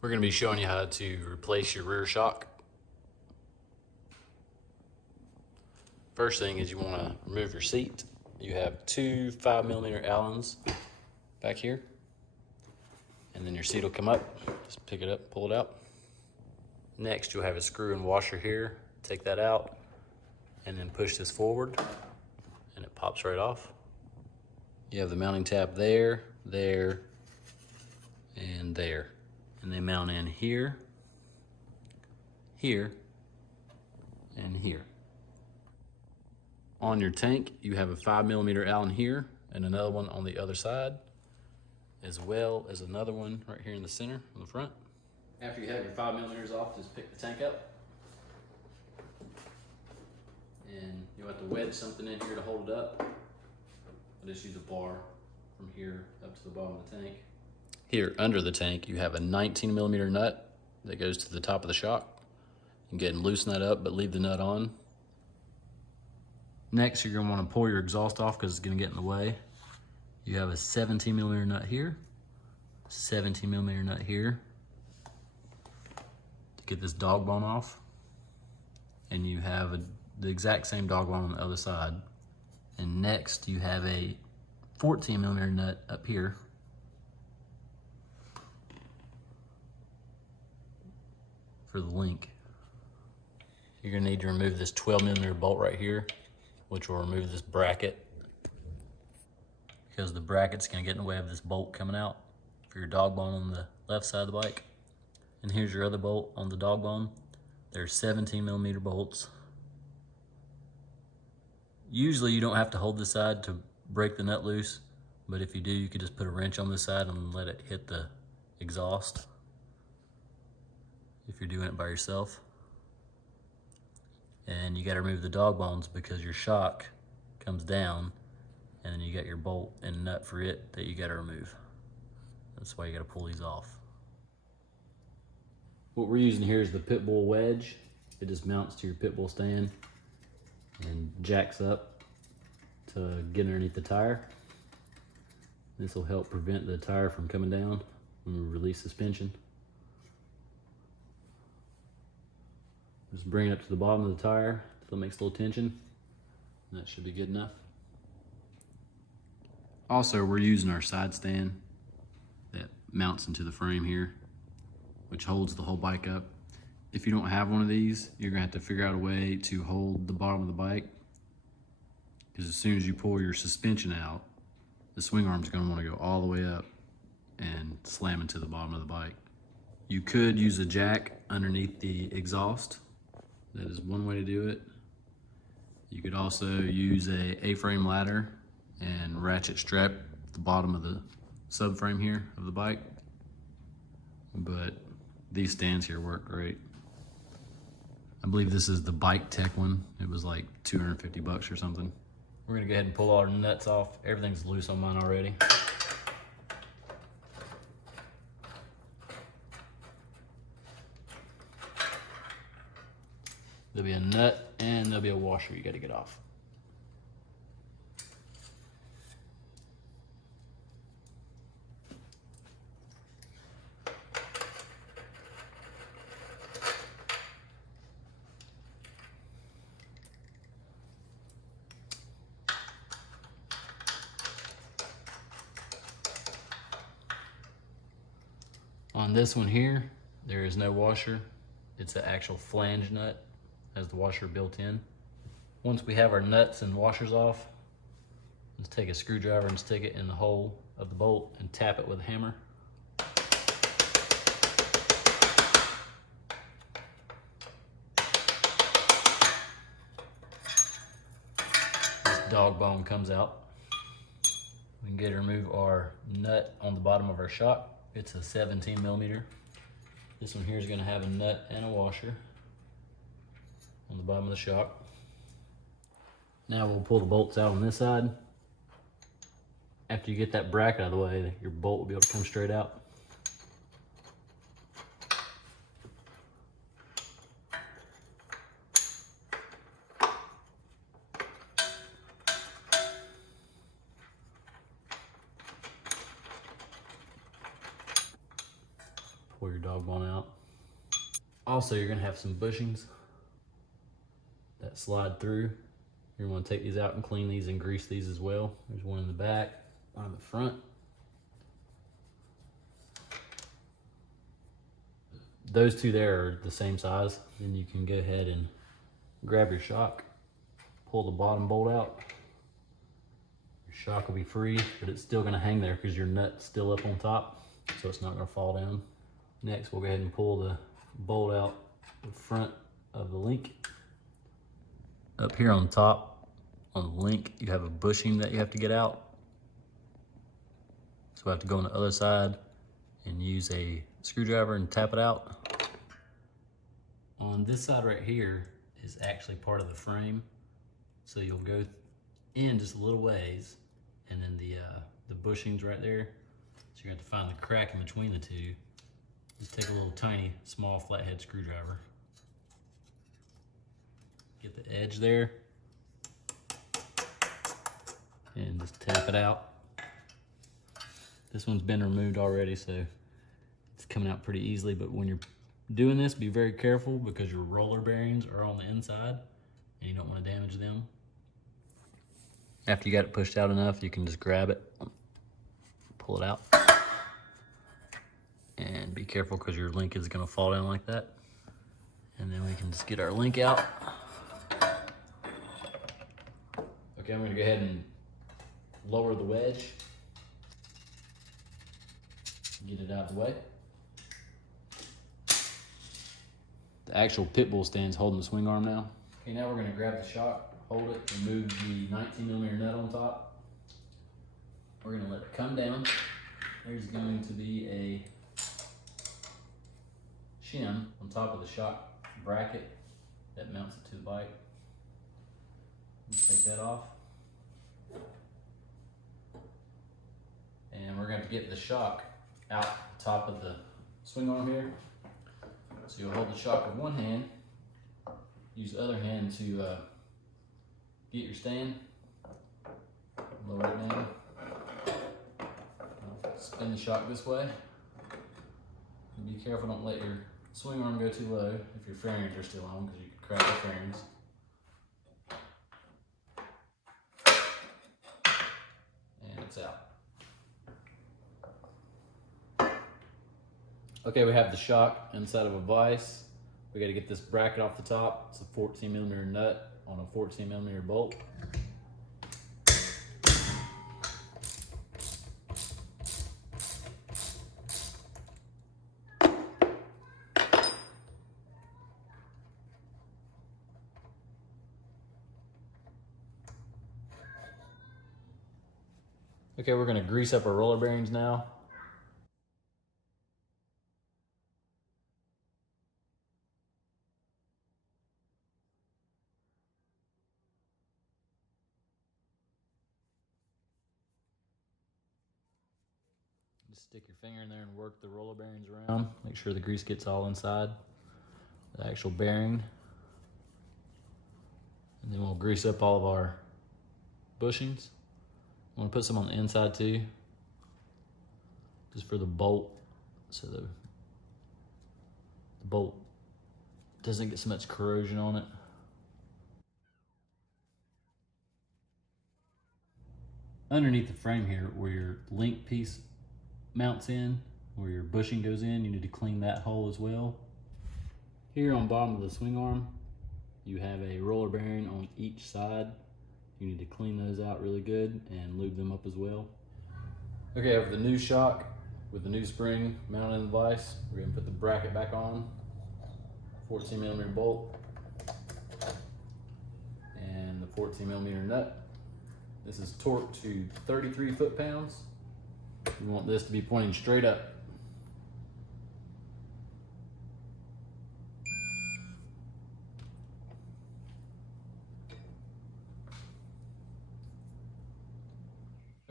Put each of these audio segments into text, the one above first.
We're going to be showing you how to replace your rear shock. First thing is you want to remove your seat. You have two 5mm Allens back here, and then your seat will come up. Just pick it up, pull it out. Next, you'll have a screw and washer here. Take that out, and then push this forward, and it pops right off. You have the mounting tab there, there, and there. And they mount in here, here, and here. On your tank, you have a 5mm Allen here and another one on the other side, as well as another one right here in the center on the front. After you have your 5mm off, just pick the tank up. And you'll have to wedge something in here to hold it up. I'll just use a bar from here up to the bottom of the tank. Here under the tank, you have a 19mm nut that goes to the top of the shock. You can go ahead and loosen that up, but leave the nut on. Next, you're going to want to pull your exhaust off because it's going to get in the way. You have a 17mm nut here, 17mm nut here to get this dog bone off. And you have the exact same dog bone on the other side. And next, you have a 14mm nut up here for the link. You're gonna need to remove this 12mm bolt right here, which will remove this bracket because the bracket's gonna get in the way of this bolt coming out for your dog bone on the left side of the bike. And here's your other bolt on the dog bone. They're 17mm bolts. Usually you don't have to hold this side to break the nut loose, but if you do, you could just put a wrench on this side and let it hit the exhaust if you're doing it by yourself. And you got to remove the dog bones because your shock comes down, and then you got your bolt and nut for it that you got to remove. That's why you got to pull these off. What we're using here is the pit bull wedge. It just mounts to your pit bull stand and jacks up to get underneath the tire. This will help prevent the tire from coming down when we release suspension. Just bring it up to the bottom of the tire until it makes a little tension. That should be good enough. Also, we're using our side stand that mounts into the frame here, which holds the whole bike up. If you don't have one of these, you're gonna have to figure out a way to hold the bottom of the bike, because as soon as you pull your suspension out, the swing arm is gonna wanna go all the way up and slam into the bottom of the bike. You could use a jack underneath the exhaust. That is one way to do it. You could also use a A-frame ladder and ratchet strap the bottom of the subframe here of the bike. But these stands here work great. I believe this is the Bike Tech one. It was like 250 bucks or something. We're gonna go ahead and pull all our nuts off. Everything's loose on mine already. There'll be a nut and there'll be a washer you gotta get off. On this one here, there is no washer. It's an actual flange nut, has the washer built in. Once we have our nuts and washers off, let's take a screwdriver and stick it in the hole of the bolt and tap it with a hammer. This dog bone comes out. We can get to remove our nut on the bottom of our shock. It's a 17mm. This one here is gonna have a nut and a washer on the bottom of the shock. Now we'll pull the bolts out on this side. After you get that bracket out of the way, your bolt will be able to come straight out. pull your dog bone out. Also, you're gonna have some bushings that slide through. You're gonna take these out and clean these and grease these as well. There's one in the back, one in the front. Those two there are the same size. Then you can go ahead and grab your shock, pull the bottom bolt out. Your shock will be free, but it's still gonna hang there because your nut's still up on top, so it's not gonna fall down. Next, we'll go ahead and pull the bolt out the front of the link. Up here on top, on the link, you have a bushing that you have to get out. So I have to go on the other side and use a screwdriver and tap it out. On this side right here is actually part of the frame. So you'll go in just a little ways, and then the bushing's right there. So you have to find the crack in between the two. Just take a little tiny, small flathead screwdriver. Get the edge there, and just tap it out. This one's been removed already, so it's coming out pretty easily, but when you're doing this, be very careful because your roller bearings are on the inside and you don't want to damage them. After you got it pushed out enough, you can just grab it, pull it out, and be careful because your link is going to fall down like that. And then we can just get our link out. Okay, I'm going to go ahead and lower the wedge. Get it out of the way. The actual pit bull stand's holding the swing arm now. Okay, now we're going to grab the shock, hold it, remove the 19mm nut on top. We're going to let it come down. There's going to be a shim on top of the shock bracket that mounts it to the bike. Take that off. And we're going to get the shock out the top of the swing arm here. So you'll hold the shock with one hand, use the other hand to get your stand, lower it down, spin the shock this way. And be careful, don't let your swing arm go too low if your fairings are still on, because you could crack the fairings. And it's out. Okay, we have the shock inside of a vise. We got to get this bracket off the top. It's a 14mm nut on a 14mm bolt. Okay, we're going to grease up our roller bearings now. Just stick your finger in there and work the roller bearings around. Make sure the grease gets all inside the actual bearing. And then we'll grease up all of our bushings. I want to put some on the inside too, just for the bolt, so the bolt doesn't get so much corrosion on it. Underneath the frame here, where your link piece mounts in, where your bushing goes in, you need to clean that hole as well. Here on bottom of the swing arm, you have a roller bearing on each side. You need to clean those out really good and lube them up as well. Okay, over the new shock with the new spring mounted in the vise, we're gonna put the bracket back on, 14mm bolt, and the 14mm nut. This is torqued to 33 foot-pounds. We want this to be pointing straight up.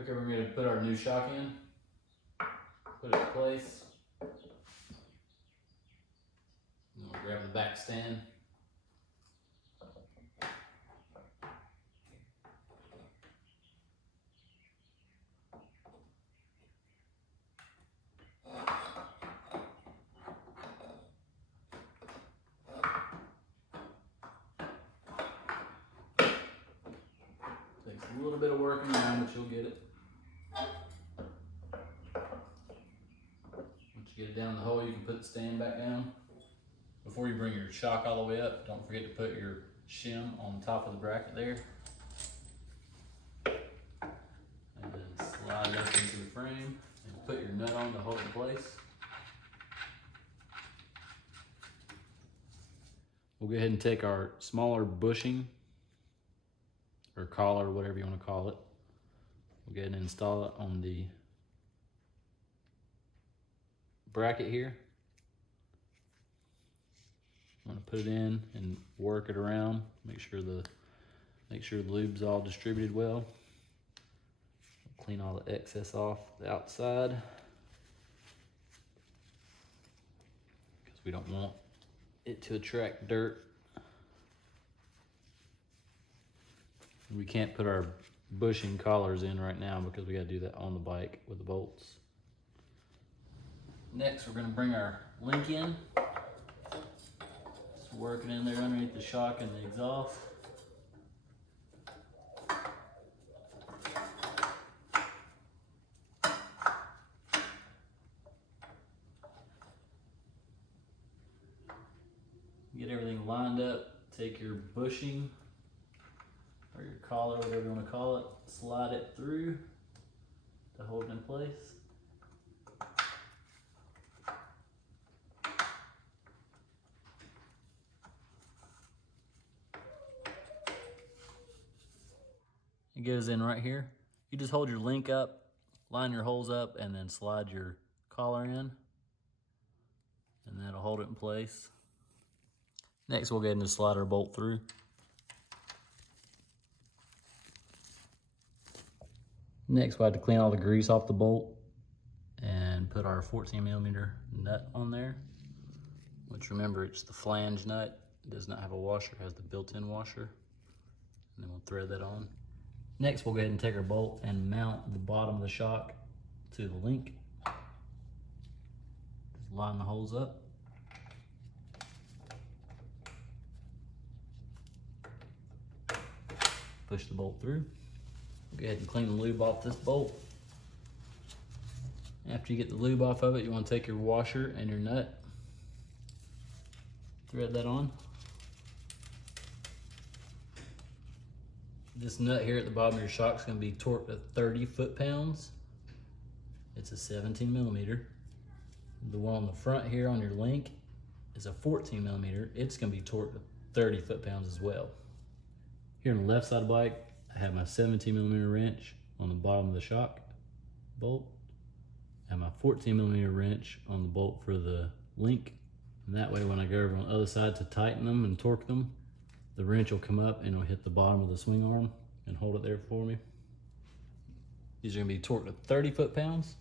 Okay, we're going to put our new shock in, put it in place. And we'll grab the back stand. a little bit of working around, but you'll get it. Once you get it down the hole, you can put the stand back down. Before you bring your shock all the way up, don't forget to put your shim on top of the bracket there. And then slide it up into the frame and put your nut on to hold it in place. We'll go ahead and take our smaller bushing or collar, whatever you want to call it. We'll go ahead and install it on the bracket here. I'm going to put it in and work it around. Make sure the lube's all distributed well. Clean all the excess off the outside, because we don't want it to attract dirt. We can't put our bushing collars in right now because we got to do that on the bike with the bolts. Next, we're going to bring our link in. Just work it in there underneath the shock and the exhaust. Get everything lined up. Take your bushing or your collar, whatever you want to call it, slide it through to hold it in place. It goes in right here. You just hold your link up, line your holes up, and then slide your collar in, and that'll hold it in place. Next, we'll go ahead and just slide our bolt through. Next, we'll have to clean all the grease off the bolt and put our 14mm nut on there, which, remember, it's the flange nut. It does not have a washer, it has the built-in washer. And then we'll thread that on. Next, we'll go ahead and take our bolt and mount the bottom of the shock to the link. Just line the holes up. Push the bolt through. Go ahead and clean the lube off this bolt. After you get the lube off of it, you want to take your washer and your nut, thread that on. This nut here at the bottom of your shock is going to be torqued at 30 foot-pounds. It's a 17mm. The one on the front here on your link is a 14mm. It's going to be torqued at 30 foot-pounds as well. Here on the left side of the bike, I have my 17mm wrench on the bottom of the shock bolt, and my 14mm wrench on the bolt for the link. And that way, when I go over on the other side to tighten them and torque them, the wrench will come up and it'll hit the bottom of the swing arm and hold it there for me. These are going to be torqued at 30 foot-pounds.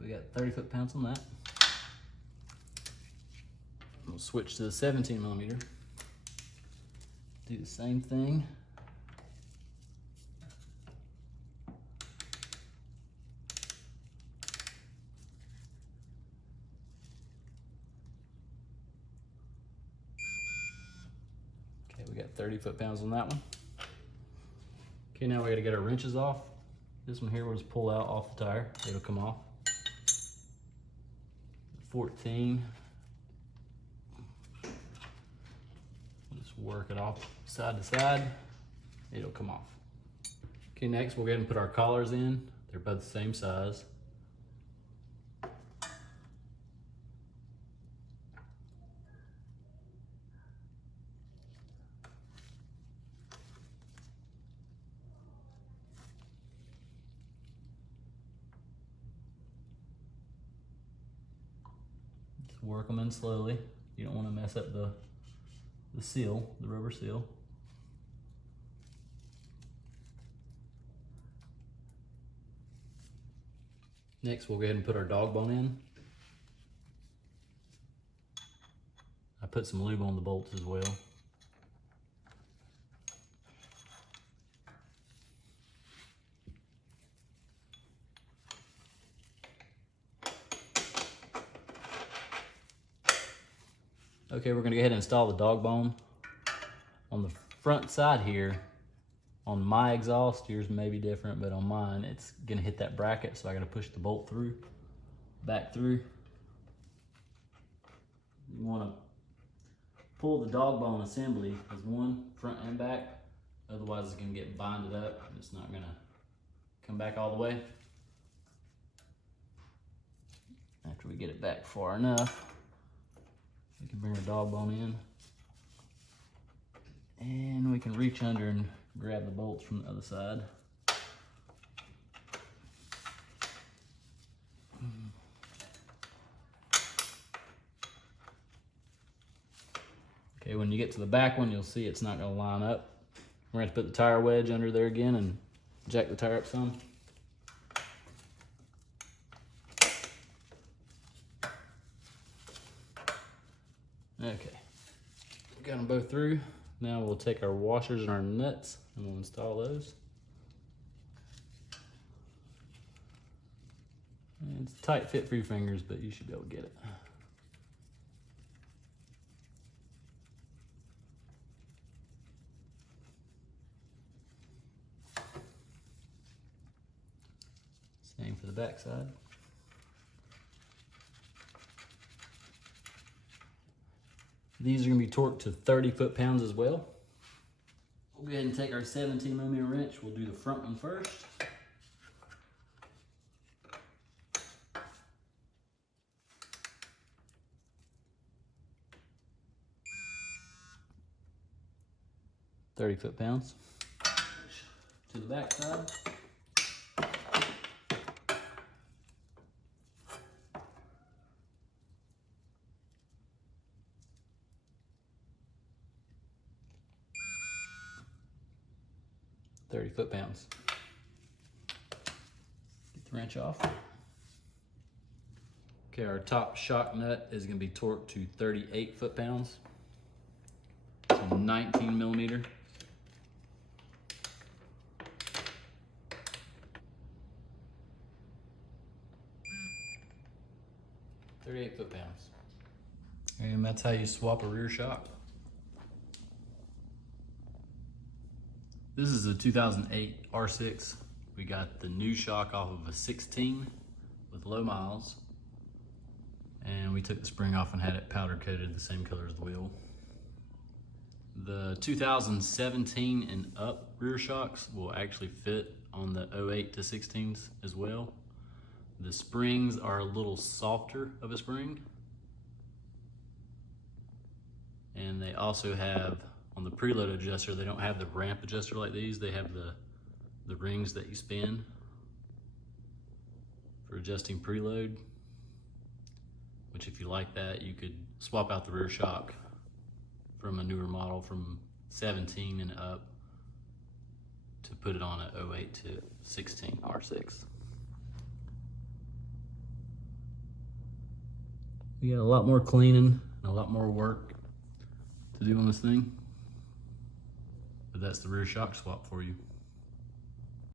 We got 30 foot-pounds on that. We'll switch to the 17mm. Do the same thing. Okay, we got 30 foot-pounds on that one. Okay, now we got to get our wrenches off. This one here we'll just pull out off the tire. It'll come off. 14. Just work it off side to side. It'll come off. Okay, next we'll go ahead and put our collars in. They're both the same size. Work them in slowly. You don't want to mess up the seal, the rubber seal. Next, we'll go ahead and put our dog bone in. I put some lube on the bolts as well. Okay, we're gonna go ahead and install the dog bone. On the front side here, on my exhaust, yours may be different, but on mine, it's gonna hit that bracket, so I gotta push the bolt through, back through. You wanna pull the dog bone assembly as one, front and back, otherwise it's gonna get binded up and it's not gonna come back all the way. After we get it back far enough, we can bring the dog bone in and we can reach under and grab the bolts from the other side. Okay, when you get to the back one, you'll see it's not going to line up. We're going to put the tire wedge under there again and jack the tire up some. Okay, got them both through. Now we'll take our washers and our nuts and we'll install those. And it's a tight fit for your fingers, but you should be able to get it. Same for the back side. These are going to be torqued to 30 foot-pounds as well. We'll go ahead and take our 17mm wrench. We'll do the front one first. .30 foot-pounds. To the back side. .30 foot-pounds. Get the wrench off. Okay, our top shock nut is going to be torqued to 38 foot-pounds. So 19mm. .38 foot-pounds. And that's how you swap a rear shock. This is a 2008 R6. We got the new shock off of a 16 with low miles. And we took the spring off and had it powder coated the same color as the wheel. The 2017 and up rear shocks will actually fit on the 08 to 16s as well. The springs are a little softer of a spring. And they also have, on the preload adjuster, they don't have the ramp adjuster like these. They have the rings that you spin for adjusting preload, which if you like that, you could swap out the rear shock from a newer model from 17 and up to put it on a 08 to 16 R6. We got a lot more cleaning and a lot more work to do on this thing, but that's the rear shock swap for you.